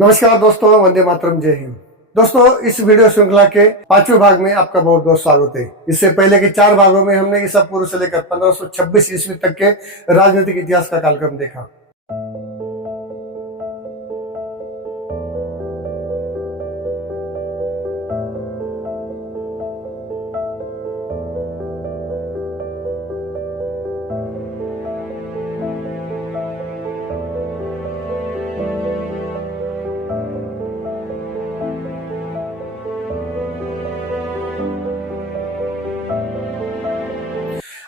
नमस्कार दोस्तों, वंदे मातरम, जय हिंद। दोस्तों, इस वीडियो श्रृंखला के 5वें भाग में आपका बहुत बहुत स्वागत है। इससे पहले के 4 भागों में हमने ईसा पूर्व से लेकर 1526 ईस्वी तक के राजनीतिक इतिहास का कालक्रम देखा।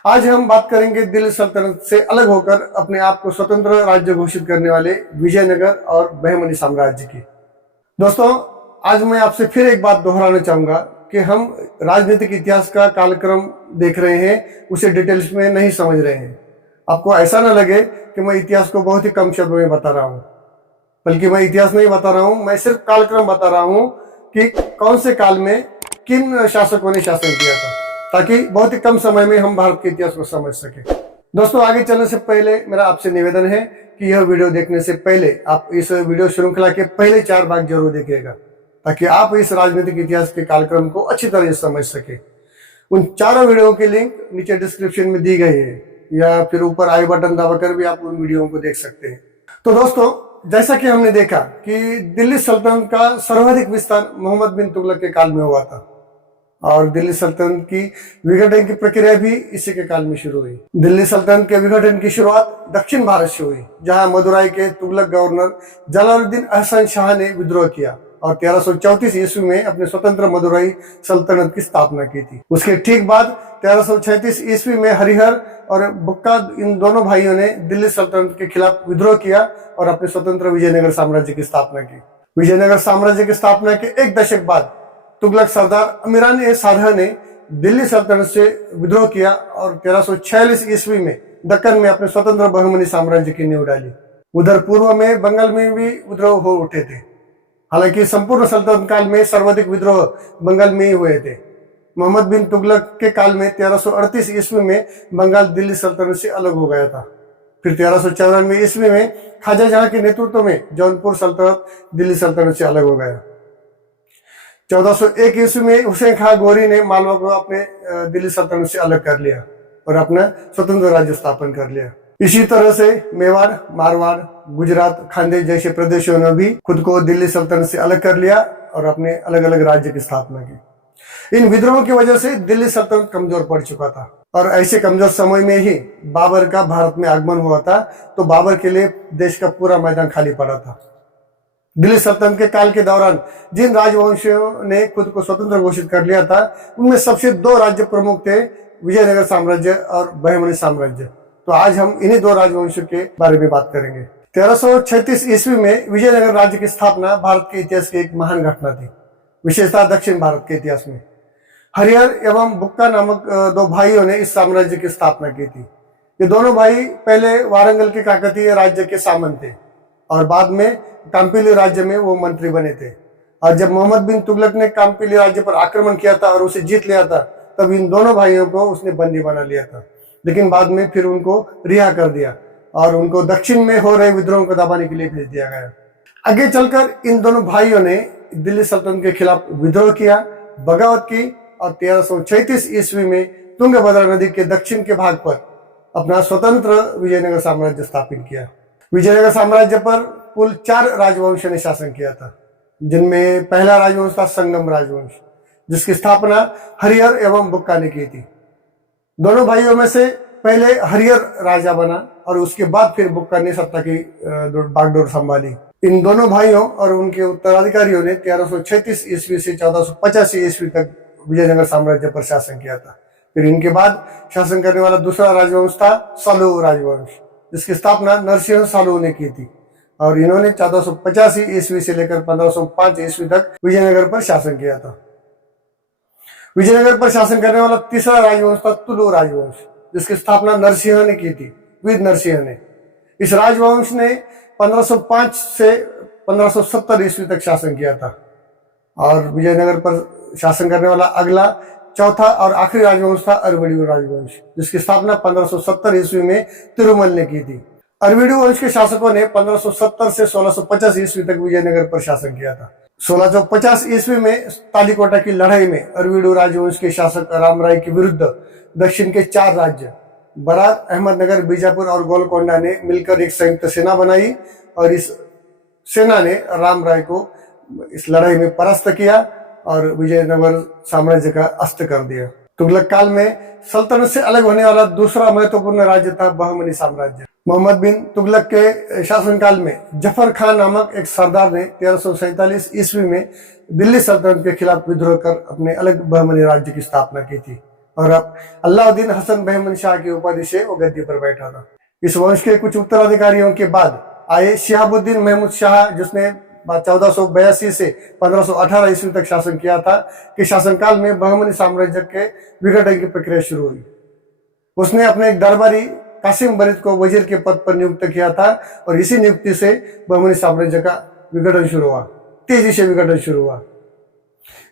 आज हम बात करेंगे दिल्ली सल्तनत से अलग होकर अपने आप को स्वतंत्र राज्य घोषित करने वाले विजयनगर और बहमनी साम्राज्य की। दोस्तों, आज मैं आपसे फिर एक बात दोहराना चाहूंगा कि हम राजनीतिक इतिहास का कालक्रम देख रहे हैं, उसे डिटेल्स में नहीं समझ रहे हैं। आपको ऐसा ना लगे कि मैं इतिहास को बहुत ही कम शब्दों में बता रहा हूँ, बल्कि मैं इतिहास नहीं बता रहा हूँ, मैं सिर्फ कालक्रम बता रहा हूँ कि कौन से काल में किन शासकों ने शासन किया था, ताकि बहुत ही कम समय में हम भारत के इतिहास को समझ सके। दोस्तों, आगे चलने से पहले मेरा आपसे निवेदन है कि यह वीडियो देखने से पहले आप इस वीडियो श्रृंखला के पहले 4 भाग जरूर देखिएगा, ताकि आप इस राजनीतिक इतिहास के कालक्रम को अच्छी तरह से समझ सके। उन चारों वीडियो की लिंक नीचे डिस्क्रिप्शन में दी गई है, या फिर ऊपर आई बटन दबाकर भी आप उन वीडियो को देख सकते हैं। तो दोस्तों, जैसा कि हमने देखा कि दिल्ली सल्तनत का सर्वाधिक विस्तार मोहम्मद बिन तुगलक के काल में हुआ था, और दिल्ली सल्तनत की विघटन की प्रक्रिया भी इसी के काल में शुरू हुई। दिल्ली सल्तनत के विघटन की शुरुआत दक्षिण भारत से हुई, जहां मदुराई के तुगलक गवर्नर जलालुद्दीन अहसन शाह ने विद्रोह किया और 1334 ईस्वी में अपने स्वतंत्र मदुराई सल्तनत की स्थापना की थी। उसके ठीक बाद 1336 ईस्वी में हरिहर और बुक्का, इन दोनों भाइयों ने दिल्ली सल्तनत के खिलाफ विद्रोह किया और अपने स्वतंत्र विजयनगर साम्राज्य की स्थापना की। विजयनगर साम्राज्य की स्थापना के 1 दशक बाद तुगलक सरदार अमीरान-ए-साधा ने दिल्ली सल्तनत से विद्रोह किया और 1346 ईस्वी में दक्कन में अपने स्वतंत्र बहमनी साम्राज्य की नींव डाली। उधर पूर्व में बंगाल में भी विद्रोह हो उठे थे। हालांकि संपूर्ण सल्तनत काल में सर्वाधिक विद्रोह बंगाल में ही हुए थे। मोहम्मद बिन तुगलक के काल में 1338 ईस्वी में बंगाल दिल्ली सल्तनत से अलग हो गया था। फिर 1394 ईस्वी में ख्वाजा जहां के नेतृत्व में जौनपुर सल्तनत दिल्ली सल्तनत से अलग हो गया। 1401 ईस्वी में हुसैन खां गोरी ने मालवा को अपने दिल्ली सल्तनत से अलग कर लिया और अपना स्वतंत्र राज्य स्थापन कर लिया। इसी तरह से मेवाड़, मारवाड़, गुजरात, खानदेश जैसे प्रदेशों ने भी खुद को दिल्ली सल्तनत से अलग कर लिया और अपने अलग अलग राज्य की स्थापना की। इन विद्रोहों की वजह से दिल्ली सल्तनत कमजोर पड़ चुका था, और ऐसे कमजोर समय में ही बाबर का भारत में आगमन हुआ था, तो बाबर के लिए देश का पूरा मैदान खाली पड़ा था। दिल्ली सल्तनत के काल के दौरान जिन राजवंशियों ने खुद को स्वतंत्र घोषित कर लिया था, उनमें सबसे 2 राज्य प्रमुख थे, विजयनगर साम्राज्य और बहमनी साम्राज्य। तो आज हम इन्हीं 2 राजवंशों के बारे में बात करेंगे। 1336 ईस्वी में विजयनगर राज्य की स्थापना भारत के इतिहास की एक महान घटना थी, विशेषतः दक्षिण भारत के इतिहास में। हरिहर एवं बुक्का नामक 2 भाइयों ने इस साम्राज्य की स्थापना की थी। ये दोनों भाई पहले वारंगल के काकतीय राज्य के सामंत थे और बाद में काम्पिली राज्य में वो मंत्री बने थे। और जब मोहम्मद बिन तुगलक ने काम्पिली राज्य पर आक्रमण किया था और उसे जीत लिया था, तब इन दोनों भाइयों को उसने बंदी बना लिया था, लेकिन बाद में फिर उनको रिहा कर दिया और उनको दक्षिण में हो रहे विद्रोह को दबाने के लिए भेज दिया गया। आगे चलकर इन दोनों भाइयों ने दिल्ली सल्तनत के खिलाफ विद्रोह किया, बगावत की और 1336 ईस्वी में तुंगभद्रा नदी के दक्षिण के भाग पर अपना स्वतंत्र विजयनगर साम्राज्य स्थापित किया। विजयनगर साम्राज्य पर कुल 4 राजवंशों ने शासन किया था, जिनमें पहला राजवंश था संगम राजवंश, जिसकी स्थापना हरिहर एवं बुक्का ने की थी। दोनों भाइयों में से पहले हरिहर राजा बना और उसके बाद फिर बुक्का ने सत्ता की बागडोर संभाली। इन दोनों भाइयों और उनके उत्तराधिकारियों ने 1336 ईस्वी से 1485 ईस्वी तक विजयनगर साम्राज्य पर शासन किया था। फिर इनके बाद शासन करने वाला दूसरा राजवंश था सालू राजवंश, जिसकी स्थापना नरसिंह सालू ने की थी, और इन्होंने 1485 ईस्वी से लेकर 1505 ईस्वी तक विजयनगर पर शासन किया था। विजयनगर पर शासन करने वाला तीसरा राजवंश था तुलु राजवंश, जिसकी स्थापना नरसिंह ने की थी, वीर नरसिंह ने। इस राजवंश ने 1505 से 1570 ईस्वी तक शासन किया था, और विजयनगर पर शासन करने वाला अगला चौथा और आखिरी राजवंश था अरवली राजवंश, जिसकी स्थापना 1570 ईस्वी में तिरुमल ने की थी। अरविडू वंश के शासकों ने 1570 से 1650 ईस्वी तक विजयनगर पर शासन किया था। 1650 ईस्वी में तालीकोटा की लड़ाई में अरविडू राजवंश के शासक राम राय के विरुद्ध दक्षिण के 4 राज्य बरार, अहमदनगर, बीजापुर और गोलकोंडा ने मिलकर एक संयुक्त सेना बनाई और इस सेना ने राम राय को इस लड़ाई में परास्त किया और विजयनगर साम्राज्य का अस्त कर दिया। तुगलक काल में सल्तनत से अलग होने वाला दूसरा महत्वपूर्ण राज्य था बहमनी साम्राज्य। मोहम्मद बिन तुगलक के शासनकाल में जफर खान नामक एक सरदार ने 1347 ईस्वी में दिल्ली सल्तनत के खिलाफ विद्रोह कर अपने अलग बहमनी राज्य की स्थापना की थी और अब अलाउद्दीन हसन बहमन शाह की उपाधि से वो गद्दी पर बैठा था। इस वंश के कुछ उत्तराधिकारियों के बाद आए शिहाबुद्दीन महमूद शाह, जिसने 1482 से 1518 ईस्वी तक शासन किया था, कि शासनकाल में बहमनी साम्राज्य के विघटन की प्रक्रिया शुरू हुई। उसने अपने एक दरबारी कासिम बरीद को वजीर के पद पर नियुक्त किया था और इसी नियुक्ति से बहमनी साम्राज्य का विघटन शुरू हुआ, तेजी से विघटन शुरू हुआ।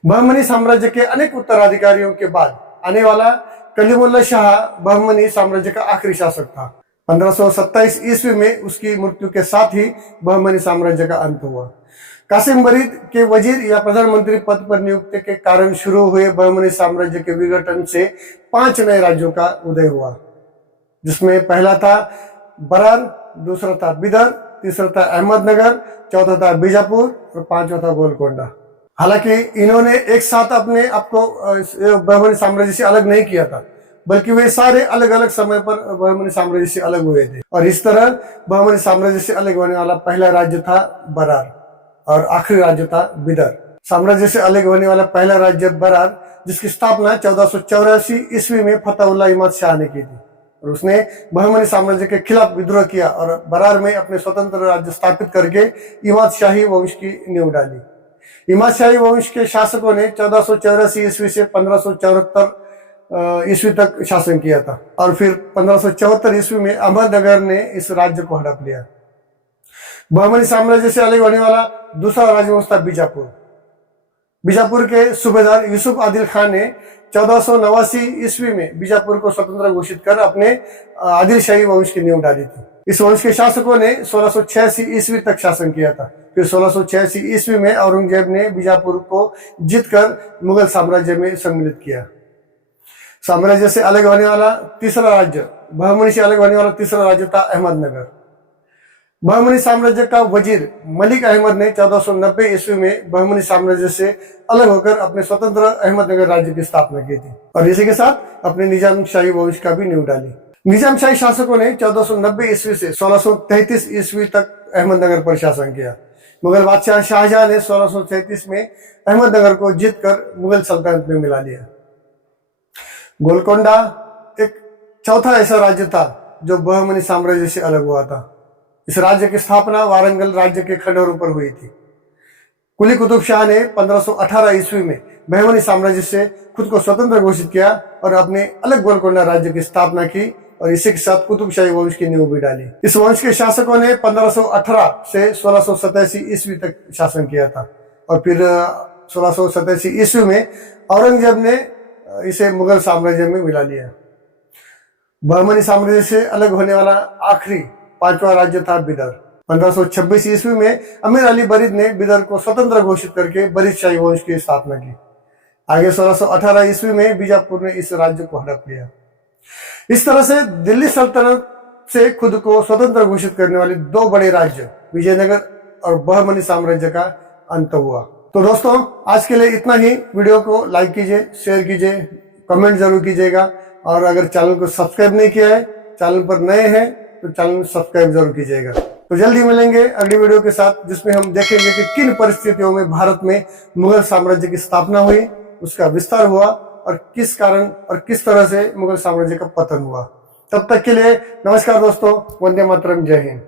बहमनी साम्राज्य के अनेक उत्तराधिकारियों के बाद आने वाला कलीमुल्ला शाह बहमनी साम्राज्य का आखिरी शासक था। 1527 ईस्वी में उसकी मृत्यु के साथ ही बहमनी साम्राज्य का अंत हुआ। कासिम बरीद के वजीर या प्रधानमंत्री पद पर नियुक्ति के कारण शुरू हुए बहमनी साम्राज्य के विघटन से 5 नए राज्यों का उदय हुआ, जिसमें पहला था बरार, दूसरा था बिदर, तीसरा था अहमदनगर, चौथा था बीजापुर और 5वां था गोलकोंडा। हालांकि इन्होंने एक साथ अपने आपको बहमनी साम्राज्य से अलग नहीं किया था, बल्कि वे सारे अलग अलग समय पर बहमनी साम्राज्य से अलग हुए थे और इस तरह बहमनी साम्राज्य से अलग होने वाला पहला राज्य था बरार और आखिरी राज्य था बिदर। साम्राज्य से अलग होने वाला पहला राज्य बरार, जिसकी स्थापना 1484 ईस्वी में फतेहुल्लाह इमाद शाह ने की थी और उसने बहमनी साम्राज्य के खिलाफ विद्रोह किया और बरार में अपने स्वतंत्र राज्य स्थापित करके इमाद शाही वंश की नींव डाली। इमाद शाही वंश के शासकों ने 1484 ईस्वी से 1574 ईस्वी तक शासन किया था और फिर 1574 ईस्वी में अहमदनगर ने इस राज्य को हड़प लिया। बहमनी साम्राज्य से अलग होने वाला दूसरा राजवंश था बीजापुर। बीजापुर के सूबेदार यूसुफ आदिल खान ने 1489 ईस्वी में बीजापुर को स्वतंत्र घोषित कर अपने आदिल शाही वंश की नींव डाली थी। इस वंश के शासकों ने 1686 ईस्वी तक शासन किया था। फिर 1686 ईस्वी में औरंगजेब ने बीजापुर को जीतकर मुगल साम्राज्य में सम्मिलित किया। साम्राज्य से अलग होने वाला तीसरा राज्य, बहमनी से अलग होने वाला तीसरा राज्य था अहमदनगर। बहमनी साम्राज्य का वजीर मलिक अहमद ने 1490 ईस्वी में बहमनी साम्राज्य से अलग होकर अपने स्वतंत्र अहमदनगर राज्य की स्थापना की थी और इसी के साथ अपने निजाम शाही वंश का भी नींव डाली। निजाम शाही शासकों ने 1490 ईस्वी से 1633 ईस्वी तक अहमदनगर पर शासन किया। मुगल बादशाह शाहजहां ने 1633 में अहमदनगर को जीतकर मुगल सल्तनत में मिला लिया। गोलकोंडा एक चौथा ऐसा राज्य था जो बहमनी साम्राज्य से अलग हुआ था। इस राज्य की स्थापना वारंगल राज्य के खंडहरों पर हुई थी। कुली कुतुब शाह ने 1518 ईस्वी में बहमनी साम्राज्य से खुद को स्वतंत्र घोषित किया और अपने अलग गोलकोंडा राज्य की स्थापना की और इसी के साथ कुतुबशाही वंश की नींव भी डाली। इस वंश के शासकों ने 1518 से 1687 ईस्वी तक शासन किया था और फिर 1687 ईस्वी में औरंगजेब ने इसे मुगल साम्राज्य में मिला लिया। बहमनी साम्राज्य से अलग होने वाला आखिरी 5वां राज्य था बिदर। 1526 ईस्वी में अमीर अली बरीद ने बिदर को स्वतंत्र घोषित करके बरीद शाही वंश की स्थापना की। आगे 1618 ईस्वी में बीजापुर ने इस राज्य को हड़प लिया। इस तरह से दिल्ली सल्तनत से खुद को स्वतंत्र घोषित करने वाले 2 बड़े राज्य विजयनगर और बहमनी साम्राज्य का अंत हुआ। तो दोस्तों, आज के लिए इतना ही। वीडियो को लाइक कीजिए, शेयर कीजिए, कमेंट जरूर कीजिएगा और अगर चैनल को सब्सक्राइब नहीं किया है, चैनल पर नए हैं तो चैनल सब्सक्राइब जरूर कीजिएगा। तो जल्दी मिलेंगे अगली वीडियो के साथ, जिसमें हम देखेंगे कि किन परिस्थितियों में भारत में मुगल साम्राज्य की स्थापना हुई, उसका विस्तार हुआ और किस कारण और किस तरह से मुगल साम्राज्य का पतन हुआ। तब तक के लिए नमस्कार दोस्तों, वंदे मातरम, जय हिंद।